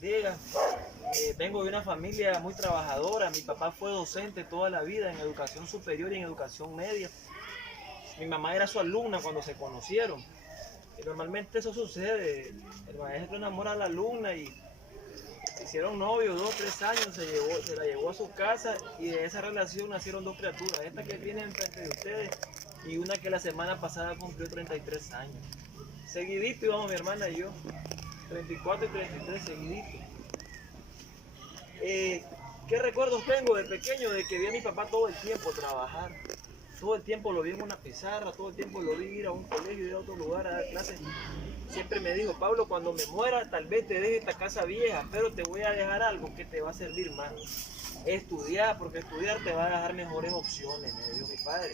bendiga. Vengo de una familia muy trabajadora. Mi papá fue docente toda la vida en educación superior y en educación media. Mi mamá era su alumna cuando se conocieron. Y normalmente eso sucede. El maestro enamora a la alumna y se hicieron novios 2 o 3 años, se la llevó a su casa y de esa relación nacieron 2 criaturas. Esta que tiene enfrente de ustedes y una que la semana pasada cumplió 33 años. Seguidito íbamos mi hermana y yo. 34 y 33 seguiditos. ¿Qué recuerdos tengo de pequeño? De que vi a mi papá todo el tiempo trabajar. Todo el tiempo lo vi en una pizarra, todo el tiempo lo vi ir a un colegio, ir a otro lugar a dar clases. Siempre me dijo, Pablo, cuando me muera tal vez te deje esta casa vieja, pero te voy a dejar algo que te va a servir más. Estudiar, porque estudiar te va a dejar mejores opciones, me dijo mi padre.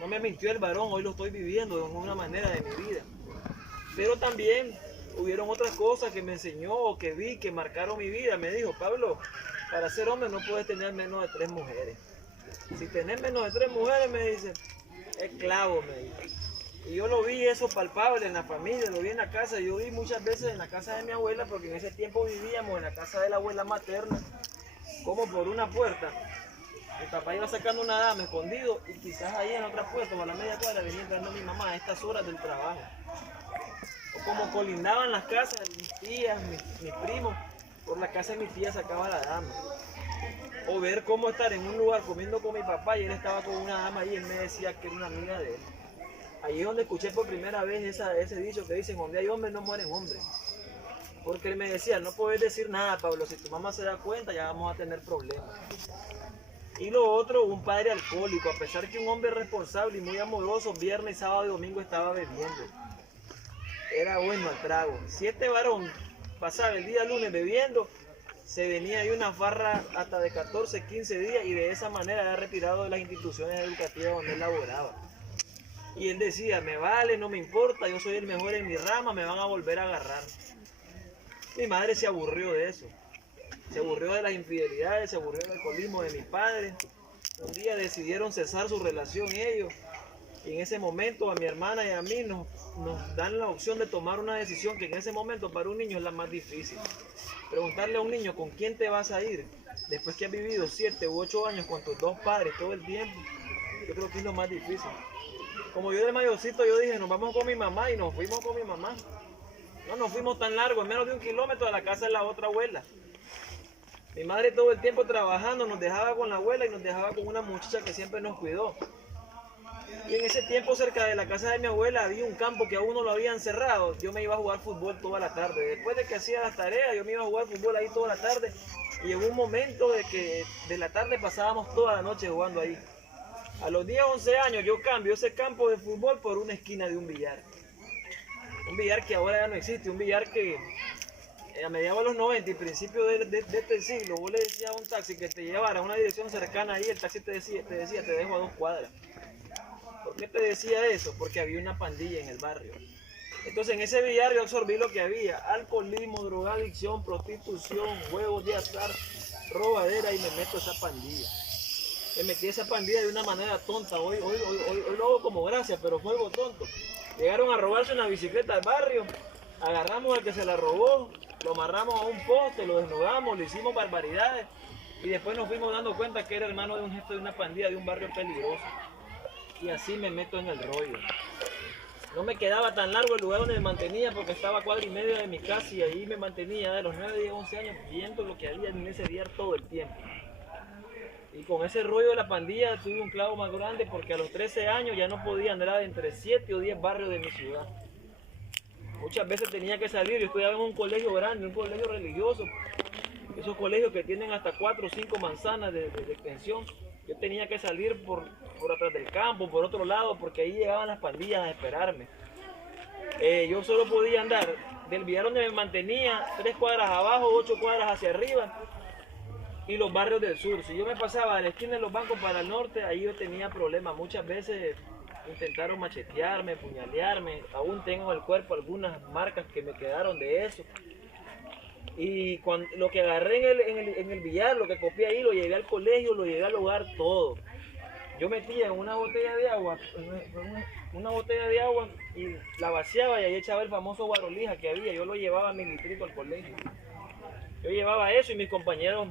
No me mintió el varón, hoy lo estoy viviendo de una manera de mi vida. Pero también hubieron otras cosas que me enseñó o que vi que marcaron mi vida. Me dijo, Pablo, para ser hombre no puedes tener menos de 3 mujeres. Si tenés menos de 3 mujeres, me dice, esclavo, me dice. Y yo lo vi eso palpable en la familia, lo vi en la casa. Yo vi muchas veces en la casa de mi abuela, porque en ese tiempo vivíamos en la casa de la abuela materna, como por una puerta. Mi papá iba sacando una dama escondido y quizás ahí en otra puerta, o a la media cuadra, venía entrando mi mamá a estas horas del trabajo. O como colindaban las casas de mis tías, mis primos, por la casa de mi tía sacaba la dama. O ver cómo estar en un lugar comiendo con mi papá y él estaba con una dama y él me decía que era una amiga de él. Ahí es donde escuché por primera vez ese dicho que dicen, donde hay hombres no mueren hombres. Porque él me decía, no puedes decir nada, Pablo, si tu mamá se da cuenta ya vamos a tener problemas. Y lo otro, un padre alcohólico, a pesar que un hombre responsable y muy amoroso, viernes, sábado y domingo estaba bebiendo. Era bueno al trago. Si este varón pasaba el día lunes bebiendo, se venía de una farra hasta de 14, 15 días y de esa manera era retirado de las instituciones educativas donde él laboraba. Y él decía, me vale, no me importa, yo soy el mejor en mi rama, me van a volver a agarrar. Mi madre se aburrió de eso. Se aburrió de las infidelidades, se aburrió del alcoholismo de mis padres. Un día decidieron cesar su relación ellos. Y en ese momento a mi hermana y a mí nos dan la opción de tomar una decisión que en ese momento para un niño es la más difícil. Preguntarle a un niño con quién te vas a ir después que has vivido 7 u 8 años con tus 2 padres todo el tiempo, yo creo que es lo más difícil. Como yo de mayorcito yo dije, nos vamos con mi mamá y nos fuimos con mi mamá. No nos fuimos tan largo, en menos de 1 kilómetro a la casa de la otra abuela. Mi madre todo el tiempo trabajando, nos dejaba con la abuela y nos dejaba con una muchacha que siempre nos cuidó. Y en ese tiempo cerca de la casa de mi abuela había un campo que aún no lo habían cerrado. Yo me iba a jugar fútbol toda la tarde. Después de que hacía las tareas, yo me iba a jugar fútbol ahí toda la tarde. Y en un momento de que de la tarde pasábamos toda la noche jugando ahí. A los 10 o 11 años yo cambio ese campo de fútbol por una esquina de un billar. Un billar que ahora ya no existe, un billar que a mediados de los 90 y principios de este siglo, vos le decías a un taxi que te llevara a una dirección cercana ahí, el taxi te decía, te dejo a 2 cuadras. ¿Por qué te decía eso? Porque había una pandilla en el barrio. Entonces en ese billar yo absorbí lo que había: alcoholismo, drogadicción, prostitución, juegos de azar, robadera, y me meto a esa pandilla. Me metí a esa pandilla de una manera tonta. Hoy lo hago como gracia, pero fue algo tonto. Llegaron a robarse una bicicleta al barrio, agarramos al que se la robó, lo amarramos a un poste, lo desnudamos, le hicimos barbaridades y después nos fuimos dando cuenta que era hermano de un jefe de una pandilla de un barrio peligroso. Y así me meto en el rollo. No me quedaba tan largo el lugar donde me mantenía porque estaba a 1,5 cuadras de mi casa, y ahí me mantenía de los 9, 10, 11 años viendo lo que había en ese día todo el tiempo. Y con ese rollo de la pandilla tuve un clavo más grande porque a los 13 años ya no podía andar entre 7 o 10 barrios de mi ciudad. Muchas veces tenía que salir. Yo estudiaba en un colegio grande, un colegio religioso. Esos colegios que tienen hasta 4 o 5 manzanas de extensión. Yo tenía que salir por atrás del campo, por otro lado, porque ahí llegaban las pandillas a esperarme. Yo solo podía andar del billar donde me mantenía 3 cuadras abajo, 8 cuadras hacia arriba, y los barrios del sur. Si yo me pasaba de la esquina de los bancos para el norte, ahí yo tenía problemas. Muchas veces intentaron machetearme, puñalearme. Aún tengo en el cuerpo algunas marcas que me quedaron de eso. Y lo que agarré en el billar, lo que copié ahí, lo llevé al colegio, lo llevé al hogar, todo. yo metía en una botella de agua, y la vaciaba y ahí echaba el famoso guarolija que había. Yo lo llevaba a mi litrito al colegio. Yo llevaba eso y mis compañeros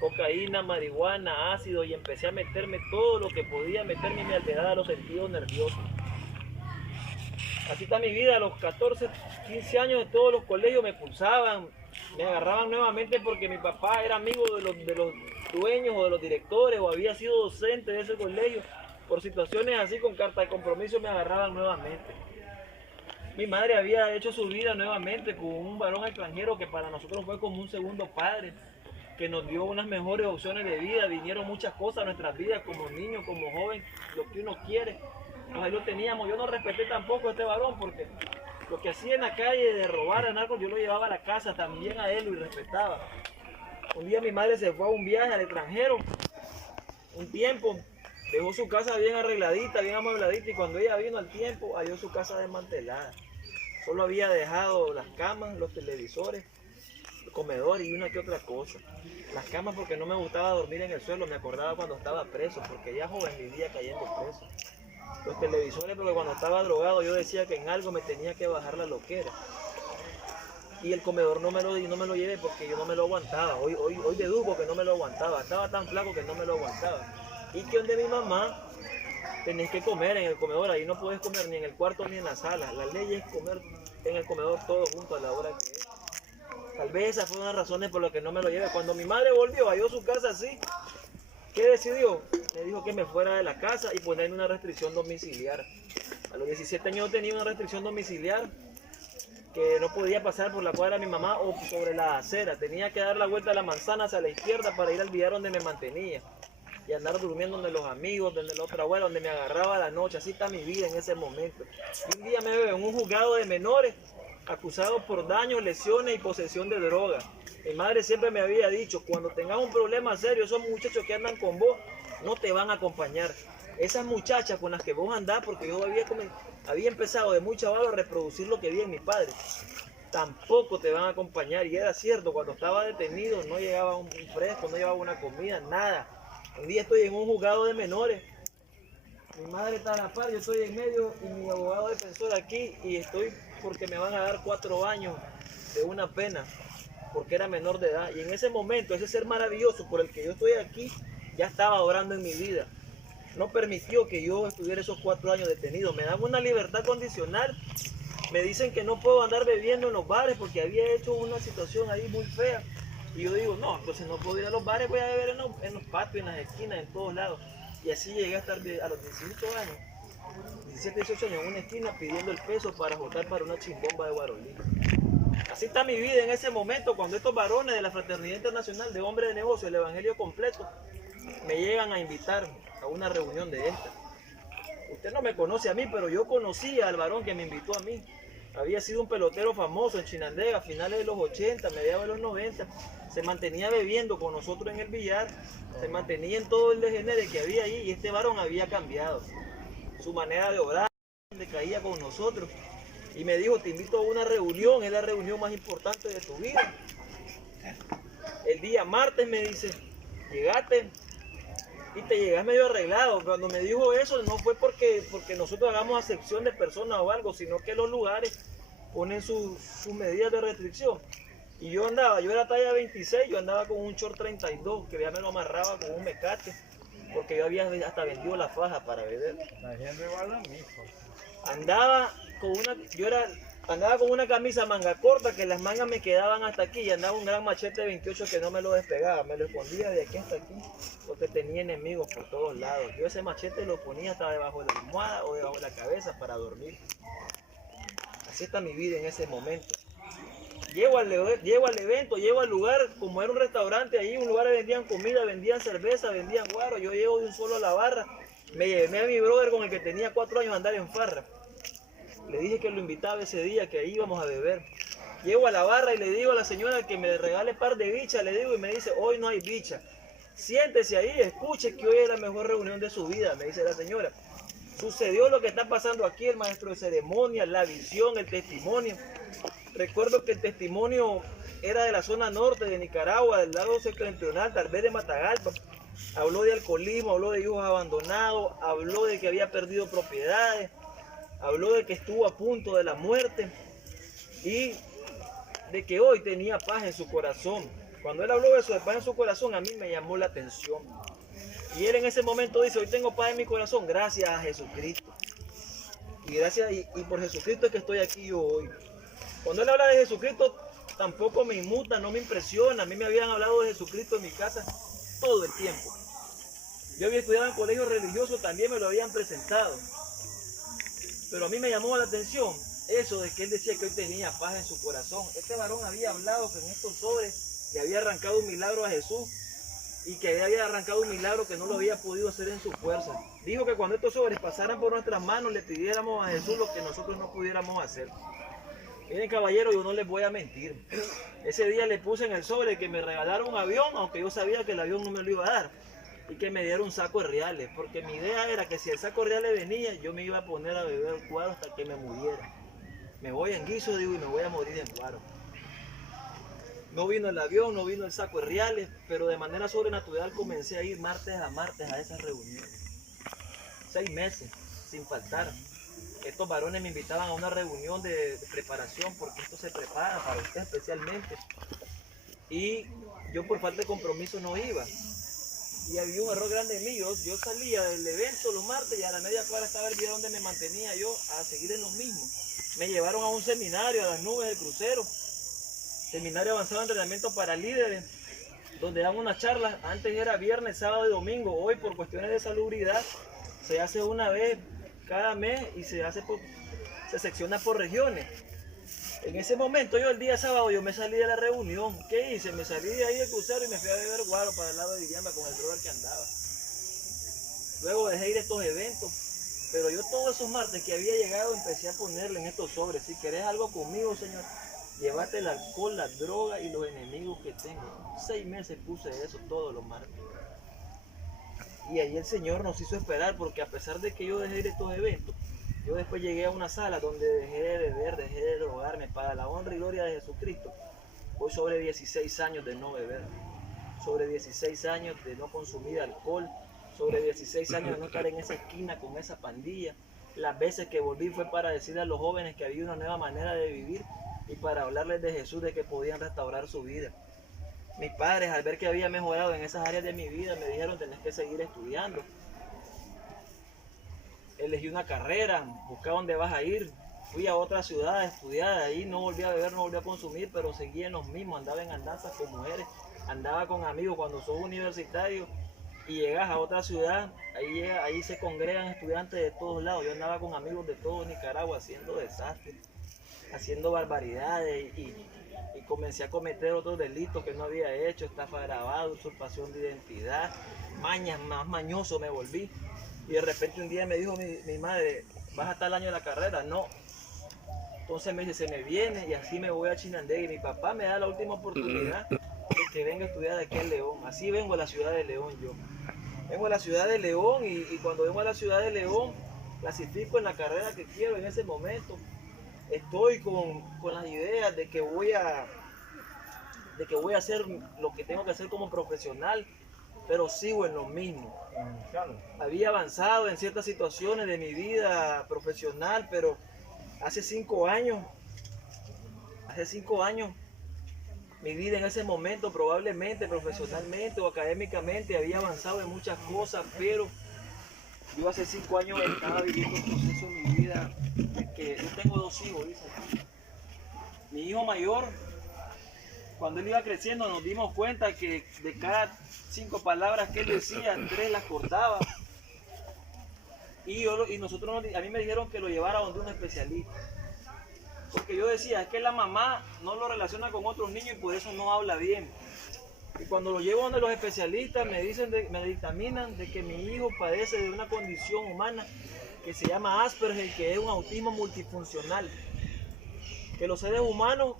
cocaína, marihuana, ácido, y empecé a meterme todo lo que podía meterme y me alteraba los sentidos nerviosos. Así está mi vida. A los 14, 15 años de todos los colegios me pulsaban, me agarraban nuevamente porque mi papá era amigo de los dueños o de los directores o había sido docente de ese colegio. Por situaciones así, con carta de compromiso, me agarraban nuevamente. Mi madre había hecho su vida nuevamente con un varón extranjero que para nosotros fue como un segundo padre, que nos dio unas mejores opciones de vida. Vinieron muchas cosas a nuestras vidas como niños, como joven, lo que uno quiere. Pues ahí lo teníamos. Yo no respeté tampoco a este varón porque lo que hacía en la calle de robar a narcos, yo lo llevaba a la casa, también a él lo irrespetaba. Un día mi madre se fue a un viaje al extranjero, un tiempo, dejó su casa bien arregladita, bien amuebladita, y cuando ella vino al tiempo, halló su casa desmantelada. Solo había dejado las camas, los televisores, el comedor y una que otra cosa. Las camas porque no me gustaba dormir en el suelo, me acordaba cuando estaba preso, porque ya joven vivía cayendo preso. Los televisores porque cuando estaba drogado yo decía que en algo me tenía que bajar la loquera. Y el comedor no me lo llevé porque yo no me lo aguantaba. Hoy deduzco que no me lo aguantaba. Estaba tan flaco que no me lo aguantaba. Y que donde mi mamá tenés que comer en el comedor. Ahí no puedes comer ni en el cuarto ni en la sala. La ley es comer en el comedor todo junto a la hora que es. Tal vez esas fueron las razones por las que no me lo llevé. Cuando mi madre volvió, halló su casa así. ¿Qué decidió? Me dijo que me fuera de la casa y ponerme una restricción domiciliar. A los 17 años tenía una restricción domiciliar que no podía pasar por la cuadra de mi mamá o sobre la acera. Tenía que dar la vuelta a la manzana hacia la izquierda para ir al billar donde me mantenía. Y andar durmiendo donde los amigos, donde la otra abuela, donde me agarraba la noche. Así está mi vida en ese momento. Y un día me veo en un juzgado de menores acusado por daños, lesiones y posesión de droga. Mi madre siempre me había dicho, cuando tengas un problema serio, esos muchachos que andan con vos no te van a acompañar. Esas muchachas con las que vos andás, porque yo había empezado de muy chaval a reproducir lo que vi en mi padre, tampoco te van a acompañar. Y era cierto, cuando estaba detenido no llegaba un fresco, no llevaba una comida, nada. Un día estoy en un juzgado de menores, mi madre está a la par, yo estoy en medio y mi abogado defensor aquí, y estoy porque me van a dar 4 años de una pena porque era menor de edad. Y en ese momento, ese ser maravilloso por el que yo estoy aquí ya estaba obrando en mi vida. No permitió que yo estuviera esos 4 años detenido. Me dan una libertad condicional. Me dicen que no puedo andar bebiendo en los bares porque había hecho una situación ahí muy fea. Y yo digo, no, entonces no puedo ir a los bares, voy a beber en los patios, en las esquinas, en todos lados. Y así llegué a estar a los 18 años, 17, 18 años en una esquina pidiendo el peso para votar para una chimbomba de guarolina. Así está mi vida en ese momento, cuando estos varones de la Fraternidad Internacional de Hombres de Negocio, el Evangelio Completo, me llegan a invitar a una reunión de esta. Usted no me conoce a mí, pero yo conocía al varón que me invitó a mí. Había sido un pelotero famoso en Chinandega a finales de los 80, mediados de los 90. Se mantenía bebiendo con nosotros en el billar, se mantenía en todo el degenere que había ahí, y este varón había cambiado su manera de obrar, de caía con nosotros. Y me dijo, te invito a una reunión, es la reunión más importante de tu vida. El día martes me dice, llegaste y te llegas medio arreglado. Cuando me dijo eso no fue porque nosotros hagamos acepción de personas o algo, sino que los lugares ponen sus medidas de restricción. Y yo era talla 26, yo andaba con un short 32, que ya me lo amarraba con un mecate, porque yo había hasta vendido la faja para beber. La gente va a la misma. Andaba con una camisa manga corta que las mangas me quedaban hasta aquí, y andaba un gran machete 28 que no me lo despegaba, me lo escondía de aquí hasta aquí porque tenía enemigos por todos lados. Yo ese machete lo ponía hasta debajo de la almohada o debajo de la cabeza para dormir. Así está mi vida en ese momento. Llego al evento, llego al lugar, como era un restaurante ahí, un lugar que vendían comida, vendían cerveza, vendían guaro. Yo llego de un solo a la barra, me llevé a mi brother con el que tenía 4 años a andar en farra. Le dije que lo invitaba ese día, que ahí íbamos a beber. Llego a la barra y le digo a la señora que me regale par de bichas, le digo, y me dice, hoy no hay bicha. Siéntese ahí, escuche que hoy es la mejor reunión de su vida, me dice la señora. Sucedió lo que está pasando aquí, el maestro de ceremonia, la visión, el testimonio. Recuerdo que el testimonio era de la zona norte de Nicaragua, del lado septentrional, tal vez de Matagalpa. Habló de alcoholismo, habló de hijos abandonados, habló de que había perdido propiedades, habló de que estuvo a punto de la muerte y de que hoy tenía paz en su corazón. Cuando él habló de eso, de paz en su corazón, a mí me llamó la atención. Y él en ese momento dice, hoy tengo paz en mi corazón gracias a Jesucristo. Y gracias y por Jesucristo es que estoy aquí yo hoy. Cuando él habla de Jesucristo, tampoco me inmuta, no me impresiona. A mí me habían hablado de Jesucristo en mi casa todo el tiempo. Yo había estudiado en colegio religioso, también me lo habían presentado. Pero a mí me llamó la atención eso de que él decía que hoy tenía paz en su corazón. Este varón había hablado que en estos sobres le había arrancado un milagro a Jesús y que había arrancado un milagro que no lo había podido hacer en su fuerza. Dijo que cuando estos sobres pasaran por nuestras manos le pidiéramos a Jesús lo que nosotros no pudiéramos hacer. Miren, caballero, yo no les voy a mentir. Ese día le puse en el sobre que me regalaron un avión, aunque yo sabía que el avión no me lo iba a dar. Y que me diera un saco de reales, porque mi idea era que si el saco de reales venía, yo me iba a poner a beber el cuadro hasta que me muriera. Me voy en guiso, digo, y me voy a morir en guaro. No vino el avión, no vino el saco de reales, pero de manera sobrenatural comencé a ir martes a esas reuniones. 6 meses, sin faltar. Estos varones me invitaban a una reunión de preparación, porque esto se prepara para usted especialmente. Y yo por falta de compromiso no iba. Y había un error grande en mí. Yo salía del evento los martes y a la media cuadra estaba el día donde me mantenía yo a seguir en lo mismo. Me llevaron a un seminario, a las nubes del crucero. Seminario avanzado de entrenamiento para líderes, donde dan unas charlas. Antes era viernes, sábado y domingo. Hoy por cuestiones de salubridad se hace una vez cada mes y se secciona por regiones. En ese momento yo el día sábado yo me salí de la reunión. ¿Qué hice? Me salí de ahí del crucero y me fui a beber guaro para el lado de Iriamba con el brother que andaba. Luego dejé ir a estos eventos, pero yo todos esos martes que había llegado empecé a ponerle en estos sobres. Si querés algo conmigo, Señor, llévate el alcohol, la droga y los enemigos que tengo. 6 meses puse eso todos los martes. Y ahí el Señor nos hizo esperar, porque a pesar de que yo dejé ir estos eventos, yo después llegué a una sala donde dejé de beber, dejé de drogarme para la honra y gloria de Jesucristo. Hoy sobre 16 años de no beber, sobre 16 años de no consumir alcohol, sobre 16 años de no estar en esa esquina con esa pandilla. Las veces que volví fue para decirle a los jóvenes que había una nueva manera de vivir y para hablarles de Jesús, de que podían restaurar su vida. Mis padres, al ver que había mejorado en esas áreas de mi vida, me dijeron: tenés que seguir estudiando. Elegí una carrera, buscá dónde vas a ir. Fui a otra ciudad a estudiar, ahí no volví a beber, no volví a consumir, pero seguí en los mismos. Andaba en andanzas con mujeres, andaba con amigos. Cuando sos universitario y llegas a otra ciudad, ahí se congregan estudiantes de todos lados. Yo andaba con amigos de todo Nicaragua haciendo desastres, haciendo barbaridades y comencé a cometer otros delitos que no había hecho: estafa grabada, usurpación de identidad, mañas, más mañoso me volví. Y de repente un día me dijo mi madre: ¿vas a estar el año de la carrera? No. Entonces me dice: se me viene, y así me voy a Chinandega. Y mi papá me da la última oportunidad de que venga a estudiar de aquí a León. Así vengo a la ciudad de León yo. Vengo a la ciudad de León y cuando vengo a la ciudad de León, clasifico en la carrera que quiero en ese momento. Estoy con las ideas de que voy a hacer lo que tengo que hacer como profesional, pero sigo en lo mismo. Había avanzado en ciertas situaciones de mi vida profesional, pero hace 5 años, mi vida en ese momento, probablemente profesionalmente o académicamente, había avanzado en muchas cosas, pero yo hace 5 años estaba viviendo un proceso en mi vida que yo tengo 2 hijos, dice. Mi hijo mayor, cuando él iba creciendo, nos dimos cuenta que de cada 5 palabras que él decía, 3 las cortaba. Y a mí me dijeron que lo llevara donde un especialista. Porque yo decía: es que la mamá no lo relaciona con otros niños y por eso no habla bien. Y cuando lo llevo donde los especialistas me dictaminan de que mi hijo padece de una condición humana que se llama Asperger, que es un autismo multifuncional. Que los seres humanos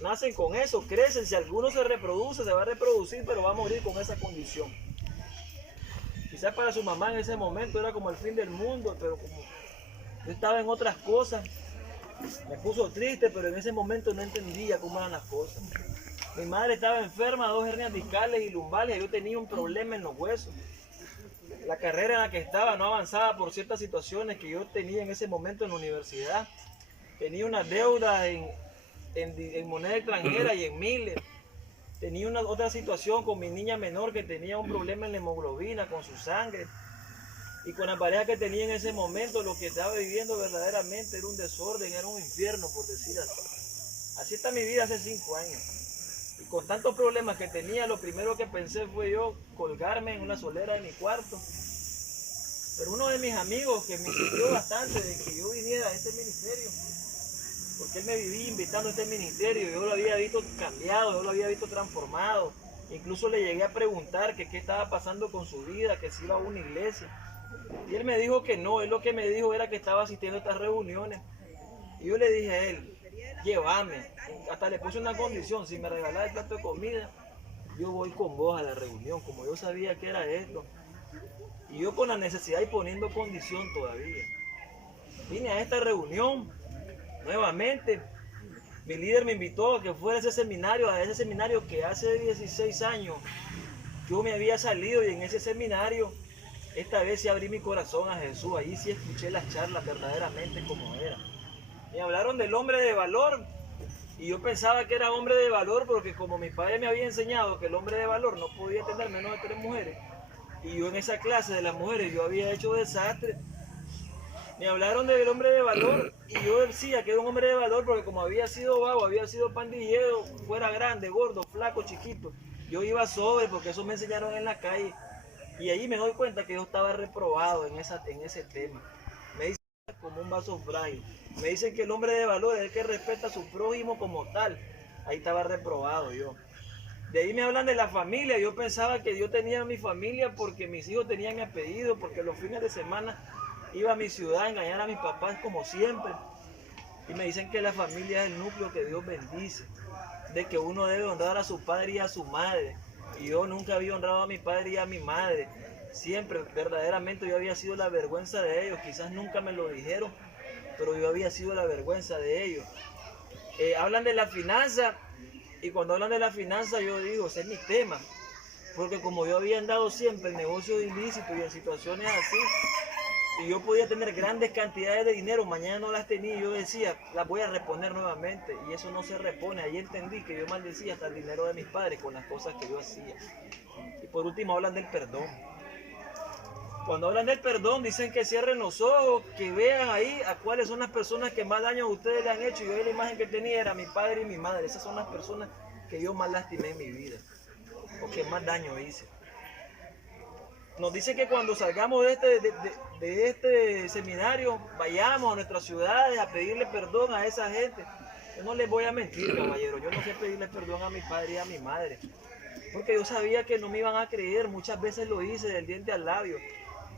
nacen con eso, crecen, si alguno se reproduce, se va a reproducir, pero va a morir con esa condición. Quizás para su mamá en ese momento era como el fin del mundo, pero como yo estaba en otras cosas, me puso triste, pero en ese momento no entendía cómo eran las cosas. Mi madre estaba enferma, 2 hernias discales y lumbares, y yo tenía un problema en los huesos. La carrera en la que estaba no avanzaba por ciertas situaciones que yo tenía en ese momento en la universidad. Tenía una deuda en moneda extranjera y en miles. Tenía otra situación con mi niña menor que tenía un problema en la hemoglobina, con su sangre. Y con la pareja que tenía en ese momento, lo que estaba viviendo verdaderamente era un desorden, era un infierno, por decir así. Así está mi vida hace 5 años. Y con tantos problemas que tenía, lo primero que pensé fue yo colgarme en una solera de mi cuarto. Pero uno de mis amigos que me insistió bastante de que yo viniera a este ministerio, porque él me vivía invitando a este ministerio, yo lo había visto cambiado, yo lo había visto transformado. Incluso le llegué a preguntar que qué estaba pasando con su vida, que si iba a una iglesia. Y él me dijo que no, él lo que me dijo era que estaba asistiendo a estas reuniones. Y yo le dije a él, llévame. Hasta le puse una condición, si me regalaba el plato de comida, yo voy con vos a la reunión, como yo sabía que era esto. Y yo con la necesidad y poniendo condición todavía. Vine a esta reunión nuevamente. Mi líder me invitó a que fuera a ese seminario que hace 16 años yo me había salido, y en ese seminario esta vez sí abrí mi corazón a Jesús. Ahí sí escuché las charlas verdaderamente como era. Me hablaron del hombre de valor y yo pensaba que era hombre de valor porque como mi padre me había enseñado que el hombre de valor no podía tener menos de 3 mujeres, y yo en esa clase de las mujeres yo había hecho desastre. Me hablaron del hombre de valor y yo decía que era un hombre de valor porque como había sido vago, había sido pandillero, fuera grande, gordo, flaco, chiquito, yo iba sobre porque eso me enseñaron en la calle. Y ahí me doy cuenta que yo estaba reprobado en ese tema. Me dicen como un vaso frágil. Me dicen que el hombre de valor es el que respeta a su prójimo como tal. Ahí estaba reprobado yo. De ahí me hablan de la familia. Yo pensaba que yo tenía mi familia porque mis hijos tenían mi apellido, porque los fines de semana iba a mi ciudad a engañar a mis papás como siempre. Y me dicen que la familia es el núcleo que Dios bendice, de que uno debe honrar a su padre y a su madre. Y yo nunca había honrado a mi padre y a mi madre. Siempre, verdaderamente, yo había sido la vergüenza de ellos. Quizás nunca me lo dijeron, pero yo había sido la vergüenza de ellos. Hablan de la finanza, y cuando hablan de la finanza yo digo, ese es mi tema. Porque como yo había andado siempre en negocios ilícitos y en situaciones así, y yo podía tener grandes cantidades de dinero, mañana no las tenía, y yo decía, las voy a reponer nuevamente, y eso no se repone. Ahí entendí que yo maldecía hasta el dinero de mis padres con las cosas que yo hacía. Y por último hablan del perdón. Cuando hablan del perdón dicen que cierren los ojos, que vean ahí a cuáles son las personas que más daño a ustedes le han hecho. Y yo la imagen que tenía era mi padre y mi madre. Esas son las personas que yo más lastimé en mi vida, o que más daño hice. Nos dice que cuando salgamos de este seminario, vayamos a nuestras ciudades a pedirle perdón a esa gente. Yo no les voy a mentir, caballero, yo no sé pedirle perdón a mi padre y a mi madre, porque yo sabía que no me iban a creer. Muchas veces lo hice del diente al labio.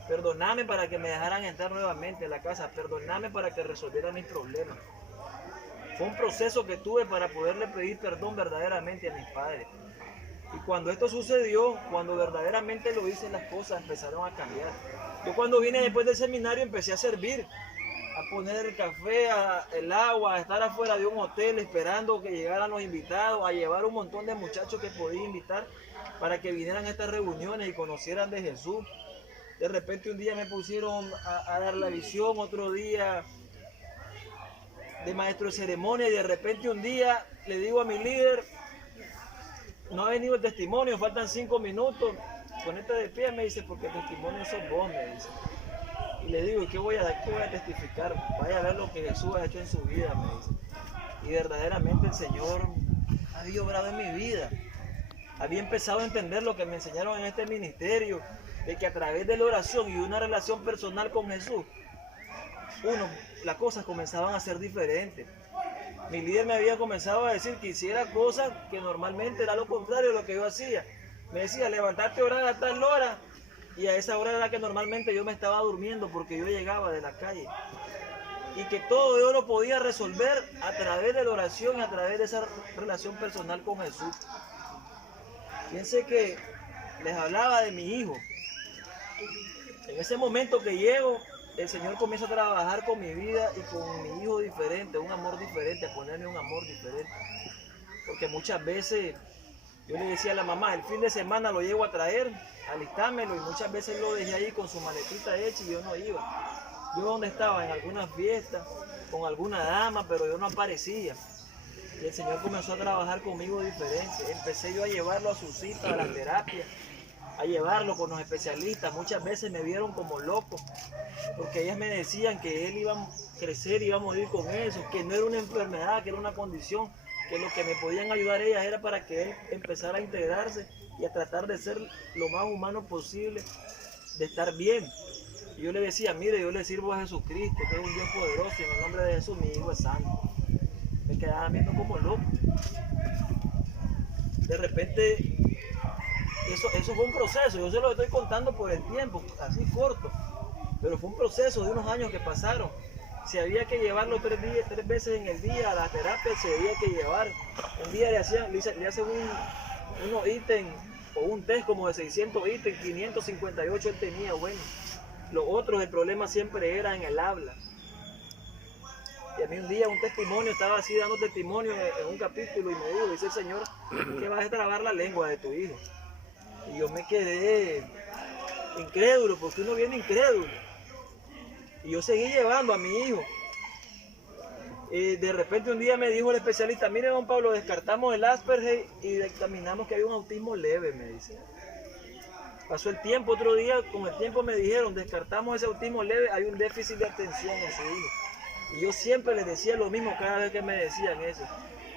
Perdoname para que me dejaran entrar nuevamente a la casa, perdoname para que resolviera mis problemas. Fue un proceso que tuve para poderle pedir perdón verdaderamente a mis padres. Y cuando esto sucedió, cuando verdaderamente lo hice, las cosas empezaron a cambiar. Yo cuando vine después del seminario empecé a servir, a poner el café, el agua, a estar afuera de un hotel esperando que llegaran los invitados, a llevar un montón de muchachos que podía invitar para que vinieran a estas reuniones y conocieran de Jesús. De repente un día me pusieron a dar la visión, otro día de maestro de ceremonia, y de repente un día le digo a mi líder, no ha venido el testimonio, faltan 5 minutos, ponete de pie, me dice, porque el testimonio sos vos, me dice. Y le digo, ¿qué voy a testificar? Vaya a ver lo que Jesús ha hecho en su vida, me dice. Y verdaderamente el Señor había obrado en mi vida. Había empezado a entender lo que me enseñaron en este ministerio, de que a través de la oración y una relación personal con Jesús, las cosas comenzaban a ser diferentes. Mi líder me había comenzado a decir que hiciera cosas que normalmente era lo contrario de lo que yo hacía. Me decía, levantarte a orar a tal hora, y a esa hora era la que normalmente yo me estaba durmiendo porque yo llegaba de la calle. Y que todo yo lo podía resolver a través de la oración y a través de esa relación personal con Jesús. Fíjense que les hablaba de mi hijo. En ese momento que llego, el Señor comienza a trabajar con mi vida y con mi hijo diferente, un amor diferente, a ponerme un amor diferente. porque muchas veces yo le decía a la mamá, el fin de semana lo llego a traer, alistármelo, y muchas veces lo dejé ahí con su maletita hecha y yo no iba. Yo donde estaba, en algunas fiestas, con alguna dama, pero yo no aparecía. Y el Señor comenzó a trabajar conmigo diferente. Empecé yo a llevarlo a su cita, a la terapia, a llevarlo con los especialistas. Muchas veces me vieron como loco, porque ellas me decían que él iba a crecer y iba a morir con eso, que no era una enfermedad, que era una condición, que lo que me podían ayudar ellas era para que él empezara a integrarse y a tratar de ser lo más humano posible, de estar bien. Y yo le decía, mire, yo le sirvo a Jesucristo, que es un Dios poderoso, y en el nombre de Jesús mi hijo es santo. Me quedaba viendo como loco. De repente, eso fue un proceso, yo se lo estoy contando por el tiempo, así corto, pero fue un proceso de unos años que pasaron. Si había que llevarlo 3 veces en el día a la terapia, se había que llevar. Un día le hacen unos ítems o un test como de 600 ítems, 558 él tenía, bueno. Los otros, el problema siempre era en el habla. Y a mí un día un testimonio, estaba así dando testimonio en un capítulo y me dijo, dice el Señor, que vas a trabar la lengua de tu hijo. Y yo me quedé incrédulo, porque uno viene incrédulo. Y yo seguí llevando a mi hijo. Y de repente un día me dijo el especialista, mire don Pablo, descartamos el Asperger y dictaminamos que hay un autismo leve, me dice. Pasó el tiempo, otro día con el tiempo me dijeron, descartamos ese autismo leve, hay un déficit de atención en su hijo. Y yo siempre les decía lo mismo cada vez que me decían eso.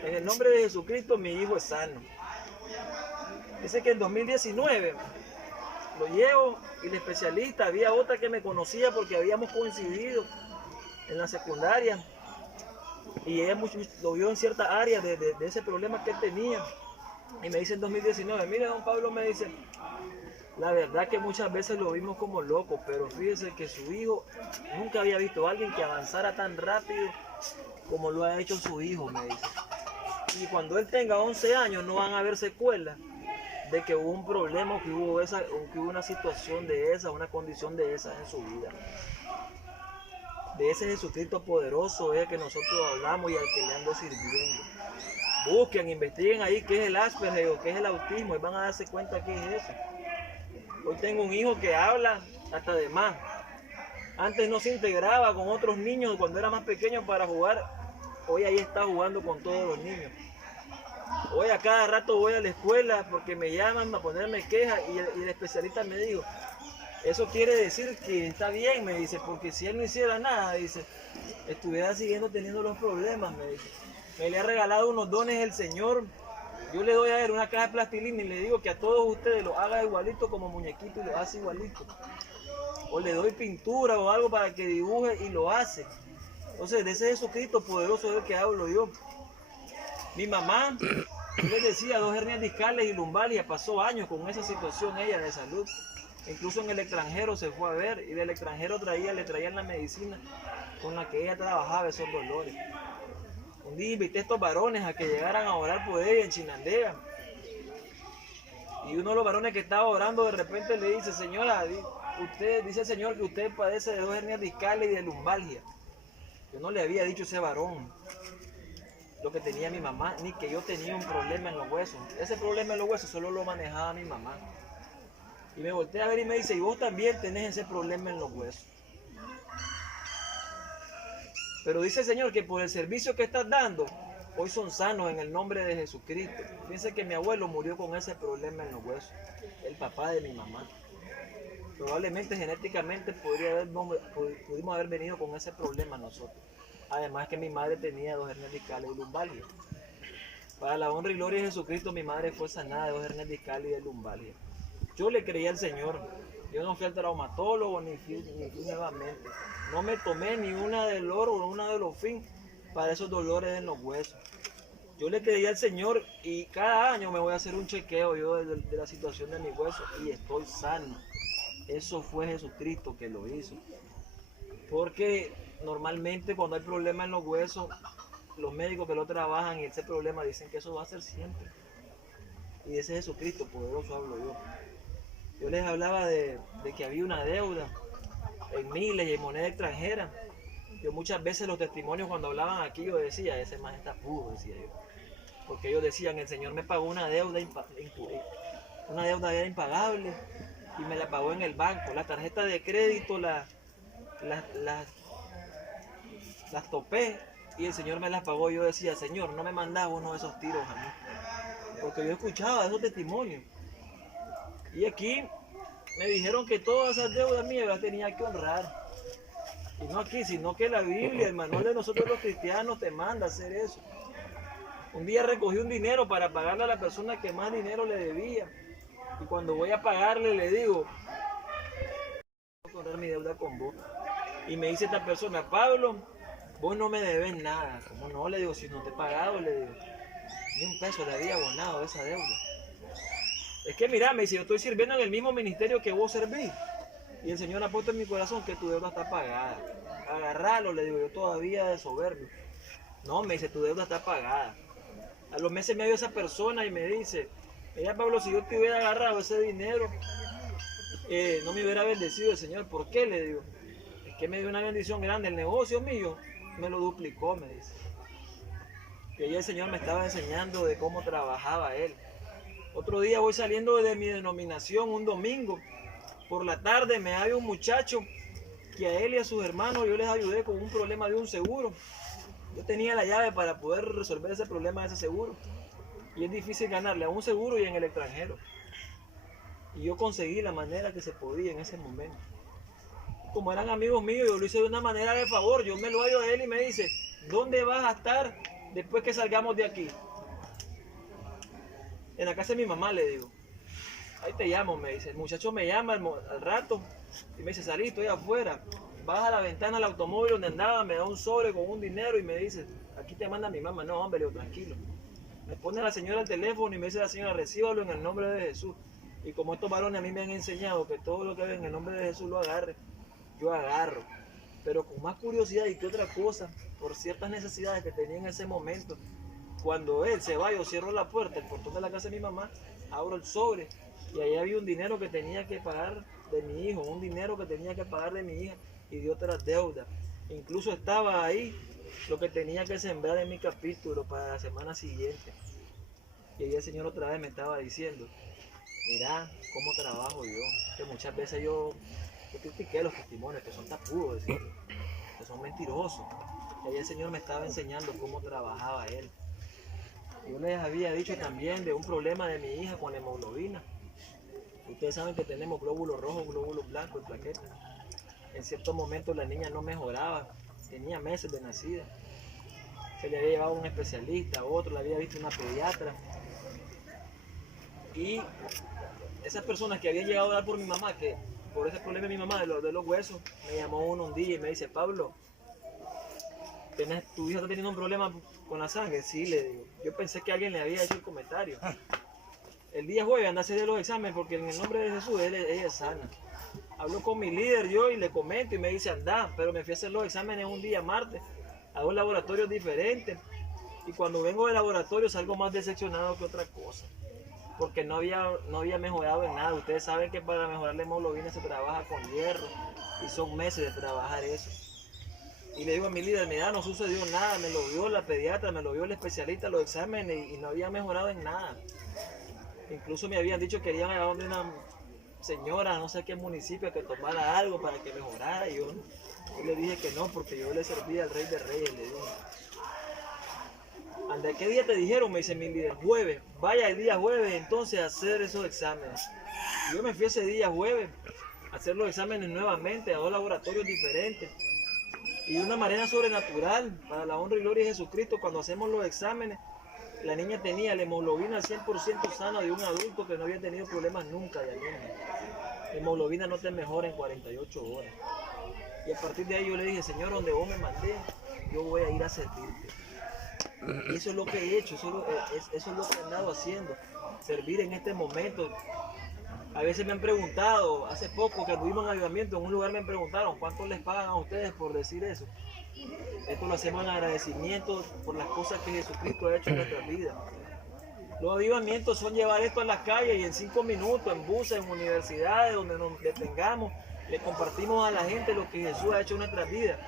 En el nombre de Jesucristo mi hijo es sano. Dice que en 2019 lo llevo y el especialista, había otra que me conocía porque habíamos coincidido en la secundaria. Y ella lo vio en cierta área de ese problema que él tenía. Y me dice en 2019, mire don Pablo, me dice, la verdad que muchas veces lo vimos como loco, pero fíjese que su hijo nunca había visto a alguien que avanzara tan rápido como lo ha hecho su hijo, me dice. Y cuando él tenga 11 años no van a haber secuelas de que hubo un problema o que hubo una situación de esa, una condición de esa en su vida. De ese Jesucristo poderoso es que nosotros hablamos y al que le ando sirviendo. Busquen, investiguen ahí qué es el Asperger o qué es el autismo y van a darse cuenta qué es eso. Hoy tengo un hijo que habla hasta de más. Antes no se integraba con otros niños cuando era más pequeño para jugar. Hoy ahí está jugando con todos los niños. Hoy a cada rato voy a la escuela porque me llaman a ponerme quejas y el especialista me dijo, eso quiere decir que está bien, me dice, porque si él no hiciera nada, dice, estuviera siguiendo teniendo los problemas, me dice. Me le ha regalado unos dones el Señor. Yo le doy a él una caja de plastilina y le digo que a todos ustedes los haga igualito como muñequito y lo hace igualito. O le doy pintura o algo para que dibuje y lo hace. Entonces, de ese Jesucristo poderoso es el que hablo yo. Mi mamá, yo les decía, 2 hernias discales y lumbalgia, pasó años con esa situación ella de salud. Incluso en el extranjero se fue a ver y del extranjero le traían la medicina con la que ella trabajaba esos dolores. Un día invité a estos varones a que llegaran a orar por ella en Chinandega. Y uno de los varones que estaba orando de repente le dice, señora, dice el Señor que usted padece de 2 hernias discales y de lumbalgia. Yo no le había dicho a ese varón lo que tenía mi mamá, ni que yo tenía un problema en los huesos. Ese problema en los huesos solo lo manejaba mi mamá. Y me volteé a ver y me dice, y vos también tenés ese problema en los huesos. Pero dice el Señor que por el servicio que estás dando, hoy son sanos en el nombre de Jesucristo. Fíjense que mi abuelo murió con ese problema en los huesos, el papá de mi mamá. Probablemente genéticamente pudimos haber venido con ese problema nosotros. Además que mi madre tenía 2 hernias discales y lumbalgia. Para la honra y gloria de Jesucristo, mi madre fue sanada de 2 hernias discales y de lumbalgia. Yo le creí al Señor. Yo no fui al traumatólogo ni fui nuevamente. No me tomé ni una del oro o una de los fin para esos dolores en los huesos. Yo le creí al Señor y cada año me voy a hacer un chequeo yo de la situación de mis huesos y estoy sano. Eso fue Jesucristo que lo hizo. Porque normalmente cuando hay problemas en los huesos, los médicos que lo trabajan y ese problema dicen que eso va a ser siempre. Y de ese Jesucristo poderoso hablo yo. Yo les hablaba de que había una deuda en miles y en moneda extranjera. Yo muchas veces los testimonios cuando hablaban aquí yo decía, ese man está puro, decía yo. porque ellos decían, el Señor me pagó una deuda, una deuda era impagable y me la pagó en el banco. La tarjeta de crédito las topé y el Señor me las pagó. Yo decía, Señor, no me mandas uno de esos tiros a mí, porque yo escuchaba esos testimonios. Y aquí me dijeron que todas esas deudas mías las tenía que honrar. Y no aquí, sino que la Biblia, el manual de nosotros los cristianos, te manda a hacer eso. Un día recogí un dinero para pagarle a la persona que más dinero le debía. Y cuando voy a pagarle, le digo, voy a honrar mi deuda con vos. Y me dice esta persona, Pablo, vos no me debes nada. ¿Cómo no? Le digo, si no te he pagado, le digo, ni un peso le había abonado de esa deuda. Es que mira, me dice, yo estoy sirviendo en el mismo ministerio que vos servís. Y el Señor ha puesto en mi corazón que tu deuda está pagada. Agarralo, le digo, yo todavía de soberbio. No, me dice, tu deuda está pagada. A los meses me dio esa persona y me dice, mira Pablo, si yo te hubiera agarrado ese dinero, no me hubiera bendecido el Señor. ¿Por qué? Le digo, es que me dio una bendición grande. El negocio mío me lo duplicó, me dice. Que ya el Señor me estaba enseñando de cómo trabajaba Él. Otro día voy saliendo de mi denominación un domingo. Por la tarde me había un muchacho que a él y a sus hermanos yo les ayudé con un problema de un seguro. Yo tenía la llave para poder resolver ese problema de ese seguro. Y es difícil ganarle a un seguro y en el extranjero. Y yo conseguí la manera que se podía en ese momento. Como eran amigos míos, yo lo hice de una manera de favor. Yo me lo hallo a él y me dice, ¿dónde vas a estar después que salgamos de aquí? En la casa de mi mamá, le digo. Ahí te llamo, me dice. El muchacho me llama al rato y me dice, salí, estoy afuera. Baja a la ventana del automóvil donde andaba, me da un sobre con un dinero y me dice, aquí te manda mi mamá. No, hombre, le digo, tranquilo. Me pone la señora al teléfono y me dice la señora, recíbalo en el nombre de Jesús. Y como estos varones a mí me han enseñado que todo lo que ven en el nombre de Jesús lo agarre, yo agarro. Pero con más curiosidad y que otra cosa, por ciertas necesidades que tenía en ese momento, cuando él se va, yo cierro la puerta, el portón de la casa de mi mamá, abro el sobre y ahí había un dinero que tenía que pagar de mi hijo, un dinero que tenía que pagar de mi hija y de otras deudas. Incluso estaba ahí lo que tenía que sembrar en mi capítulo para la semana siguiente. Y ahí el Señor otra vez me estaba diciendo, mira cómo trabajo yo, que muchas veces yo critiqué los testimonios, que son tapudos, que son mentirosos. Y ahí el Señor me estaba enseñando cómo trabajaba Él. Yo les había dicho también de un problema de mi hija con la hemoglobina. Ustedes saben que tenemos glóbulos rojos, glóbulos blancos y plaquetas. En ciertos momentos la niña no mejoraba, tenía meses de nacida. Se le había llevado a un especialista, a otro, le había visto una pediatra. Y esas personas que habían llegado a dar por mi mamá, que por ese problema de mi mamá de los huesos, me llamó uno un día y me dice, Pablo, ¿tu hija está teniendo un problema con la sangre? Sí, le digo. Yo pensé que alguien le había hecho el comentario. El día jueves anda a hacer los exámenes porque en el nombre de Jesús ella es sana. Hablo con mi líder yo y le comento y me dice anda, pero me fui a hacer los exámenes un día martes a dos laboratorios diferentes y cuando vengo del laboratorio salgo más decepcionado que otra cosa porque no había mejorado en nada. Ustedes saben que para mejorar la hemoglobina se trabaja con hierro y son meses de trabajar eso. Y le digo a mi líder, mira, no sucedió nada, me lo vio la pediatra, me lo vio el especialista, los exámenes y no había mejorado en nada. Incluso me habían dicho que querían a donde una señora, no sé qué municipio, que tomara algo para que mejorara. Y yo le dije que no, porque yo le servía al Rey de Reyes, le dije. ¿Anda qué día te dijeron? Me dice mi líder, jueves. Vaya el día jueves entonces a hacer esos exámenes. Y yo me fui ese día jueves a hacer los exámenes nuevamente a dos laboratorios diferentes. Y de una manera sobrenatural, para la honra y gloria de Jesucristo, cuando hacemos los exámenes, la niña tenía la hemoglobina al 100% sana de un adulto que no había tenido problemas nunca de anemia. La hemoglobina no te mejora en 48 horas. Y a partir de ahí yo le dije, Señor, donde vos me mandé, yo voy a ir a servirte. Y eso es lo que he hecho, eso es lo que he andado haciendo, servir en este momento. A veces me han preguntado, hace poco que tuvimos un avivamiento, en un lugar me preguntaron, ¿cuánto les pagan a ustedes por decir eso? Esto lo hacemos en agradecimiento por las cosas que Jesucristo ha hecho en nuestra vida. Los avivamientos son llevar esto a las calles y en 5 minutos, en buses, en universidades, donde nos detengamos, le compartimos a la gente lo que Jesús ha hecho en nuestras vidas.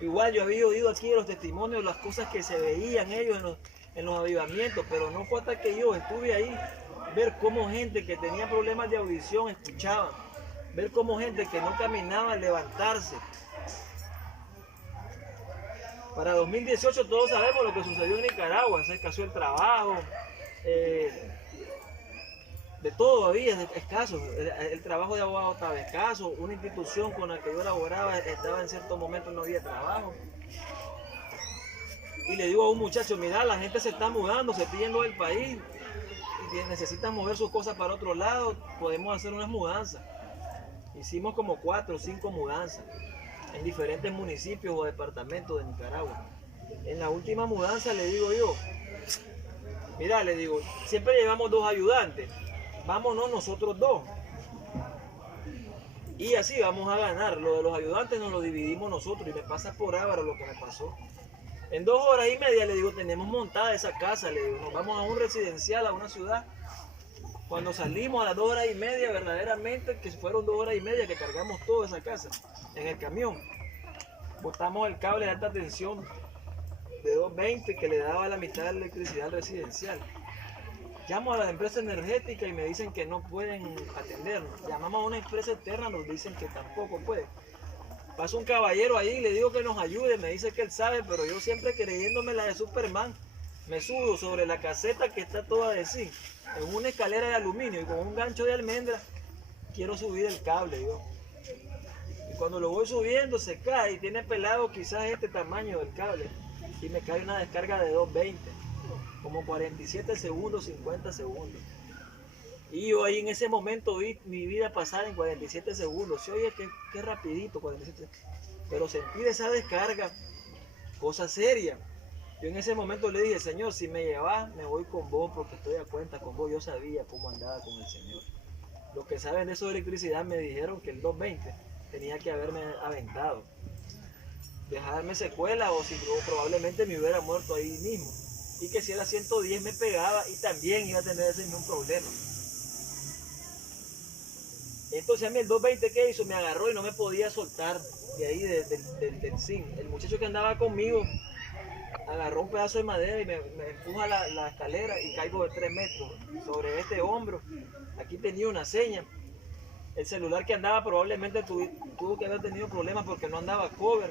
Igual yo había oído aquí los testimonios, las cosas que se veían ellos en los avivamientos, pero no fue hasta que yo estuve ahí, ver cómo gente que tenía problemas de audición escuchaba, ver cómo gente que no caminaba levantarse. Para 2018 todos sabemos lo que sucedió en Nicaragua, se escaseó el trabajo, de todo había escaso, el trabajo de abogado estaba escaso, una institución con la que yo laboraba estaba en ciertos momentos no había trabajo. Y le digo a un muchacho, mira, la gente se está mudando, se está yendo del país, y necesitan mover sus cosas para otro lado, podemos hacer unas mudanzas. Hicimos como 4 o 5 mudanzas en diferentes municipios o departamentos de Nicaragua. En la última mudanza le digo yo, mira, le digo, siempre llevamos 2 ayudantes, vámonos nosotros 2. Y así vamos a ganar. Lo de los ayudantes nos lo dividimos nosotros y me pasa por Ávaro lo que me pasó. En 2 horas y media le digo, tenemos montada esa casa, le digo, nos vamos a un residencial, a una ciudad. Cuando salimos a las 2 horas y media, verdaderamente que fueron 2 horas y media que cargamos toda esa casa en el camión. Botamos el cable de alta tensión de 220 que le daba la mitad de electricidad al residencial. Llamo a la empresa energética y me dicen que no pueden atendernos. Llamamos a una empresa externa, nos dicen que tampoco puede. Pasa un caballero ahí y le digo que nos ayude, me dice que él sabe, pero yo siempre creyéndome la de Superman, me subo sobre la caseta que está toda de zinc, en una escalera de aluminio y con un gancho de almendra, quiero subir el cable yo. Y cuando lo voy subiendo se cae y tiene pelado quizás este tamaño del cable y me cae una descarga de 220, como 47 segundos, 50 segundos. Y yo ahí en ese momento vi mi vida pasar en 47 segundos. Se oye que rapidito, 47. Pero sentir esa descarga, cosa seria. Yo en ese momento le dije, Señor, si me llevas, me voy con vos porque estoy a cuenta con vos. Yo sabía cómo andaba con el Señor. Los que saben de eso de electricidad me dijeron que el 220 tenía que haberme aventado. Dejarme secuela o si yo probablemente me hubiera muerto ahí mismo. Y que si era 110 me pegaba y también iba a tener ese mismo problema. Entonces a mí el 220 que hizo me agarró y no me podía soltar de ahí del zinc. El muchacho que andaba conmigo agarró un pedazo de madera y me empuja la escalera y caigo de 3 metros sobre este hombro. Aquí tenía una seña. El celular que andaba probablemente tuvo que haber tenido problemas porque no andaba cover.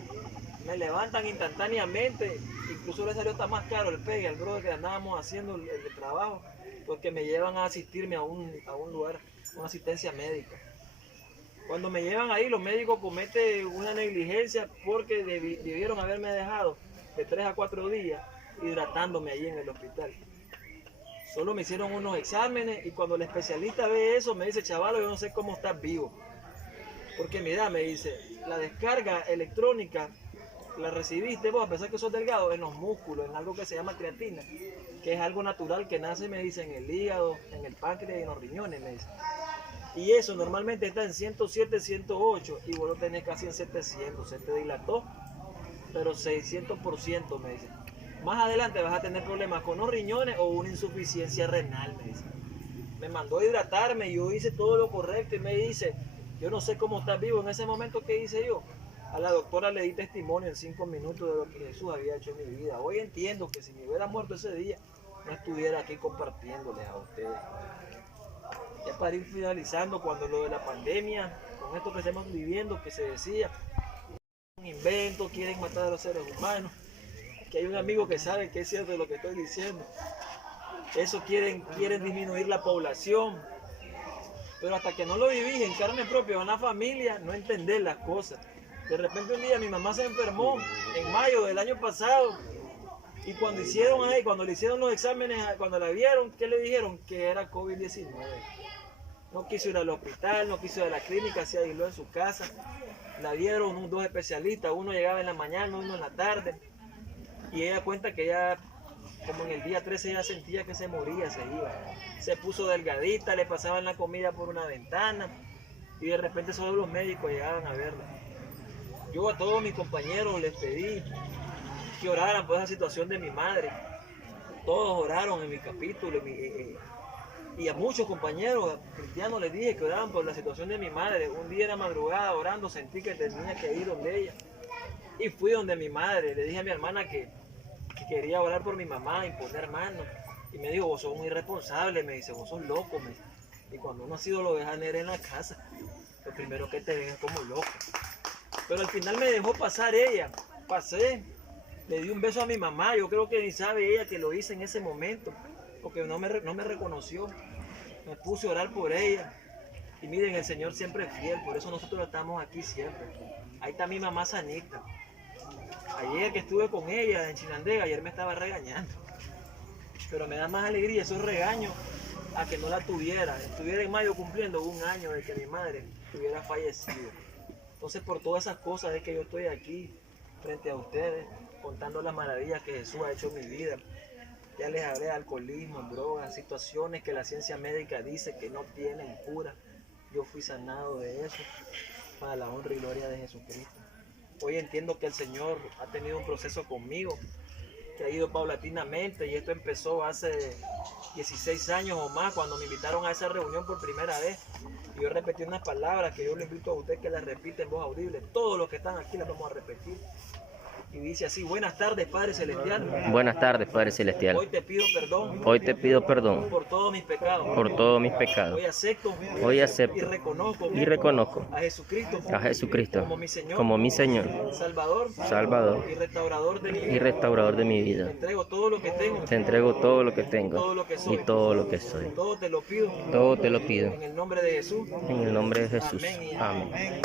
Me levantan instantáneamente, incluso le salió hasta más caro el pegue al brother que andábamos haciendo el trabajo, porque me llevan a asistirme a un lugar, una asistencia médica. Cuando me llevan ahí, los médicos cometen una negligencia porque debieron haberme dejado de 3 a 4 días hidratándome allí en el hospital. Solo me hicieron unos exámenes y cuando el especialista ve eso me dice, chavalo, yo no sé cómo estás vivo. Porque mira, me dice, la descarga electrónica la recibiste vos, a pesar que sos delgado, en los músculos, en algo que se llama creatina, que es algo natural que nace, me dice, en el hígado, en el páncreas y en los riñones, me dice. Y eso normalmente está en 107, 108 y vos lo tenés casi en 700, se te dilató, pero 600% me dice. Más adelante vas a tener problemas con los riñones o una insuficiencia renal, me dice. Me mandó a hidratarme y yo hice todo lo correcto y me dice, yo no sé cómo estás vivo. En ese momento, ¿qué hice yo? A la doctora le di testimonio en 5 minutos de lo que Jesús había hecho en mi vida. Hoy entiendo que si me hubiera muerto ese día, no estuviera aquí compartiéndoles a ustedes. Ya para ir finalizando, cuando lo de la pandemia, con esto que estamos viviendo, que se decía, un invento, quieren matar a los seres humanos, que hay un amigo que sabe que es cierto lo que estoy diciendo. Eso quieren disminuir la población, pero hasta que no lo vivís en carne propia o en la familia, no entendés las cosas. De repente un día mi mamá se enfermó en mayo del año pasado y cuando le hicieron los exámenes, cuando la vieron, ¿qué le dijeron? Que era COVID-19. No quiso ir al hospital, no quiso ir a la clínica, se aisló en su casa. La vieron 2 especialistas, uno llegaba en la mañana, uno en la tarde. Y ella cuenta que ya, como en el día 13, ella sentía que se moría, se iba. Se puso delgadita, le pasaban la comida por una ventana y de repente solo los médicos llegaban a verla. Yo a todos mis compañeros les pedí que oraran por esa situación de mi madre. Todos oraron en mi capítulo y a muchos compañeros cristianos les dije que oraban por la situación de mi madre. Un día era madrugada orando, sentí que tenía que ir donde ella y fui donde mi madre. Le dije a mi hermana que que quería orar por mi mamá, imponer manos. Y me dijo, vos sos un irresponsable, me dice, vos sos loco. Y cuando uno ha sido lo deja en la casa, lo primero que te ven es como loco. Pero al final me dejó pasar ella. Pasé, le di un beso a mi mamá. Yo creo que ni sabe ella que lo hice en ese momento, porque no me reconoció. Me puse a orar por ella. Y miren, el Señor siempre es fiel, por eso nosotros estamos aquí siempre. Ahí está mi mamá sanita. Ayer que estuve con ella en Chinandega, ayer me estaba regañando. Pero me da más alegría esos regaños a que no la tuviera. Estuviera en mayo cumpliendo un año de que mi madre hubiera fallecido. Entonces por todas esas cosas es que yo estoy aquí frente a ustedes, contando las maravillas que Jesús ha hecho en mi vida. Ya les hablé de alcoholismo, drogas, situaciones que la ciencia médica dice que no tienen cura. Yo fui sanado de eso para la honra y gloria de Jesucristo. Hoy entiendo que el Señor ha tenido un proceso conmigo que ha ido paulatinamente, y esto empezó hace 16 años o más cuando me invitaron a esa reunión por primera vez. Y yo repetí unas palabras que yo le invito a usted que las repita en voz audible. Todos los que están aquí las vamos a repetir. Y dice así: buenas tardes, Padre Celestial. Buenas tardes, Padre Celestial. Hoy te pido perdón. Hoy te pido perdón por todos mis pecados. por todos mis pecados. Hoy acepto y reconozco a Jesucristo como mi Señor, Salvador y restaurador de mi vida. vida. Te entrego todo lo que tengo. Te entrego todo lo que tengo y todo lo que soy. Todo te lo pido. Todo te lo pido En el nombre de Jesús. en el nombre de Jesús. Amén y Amén. amén.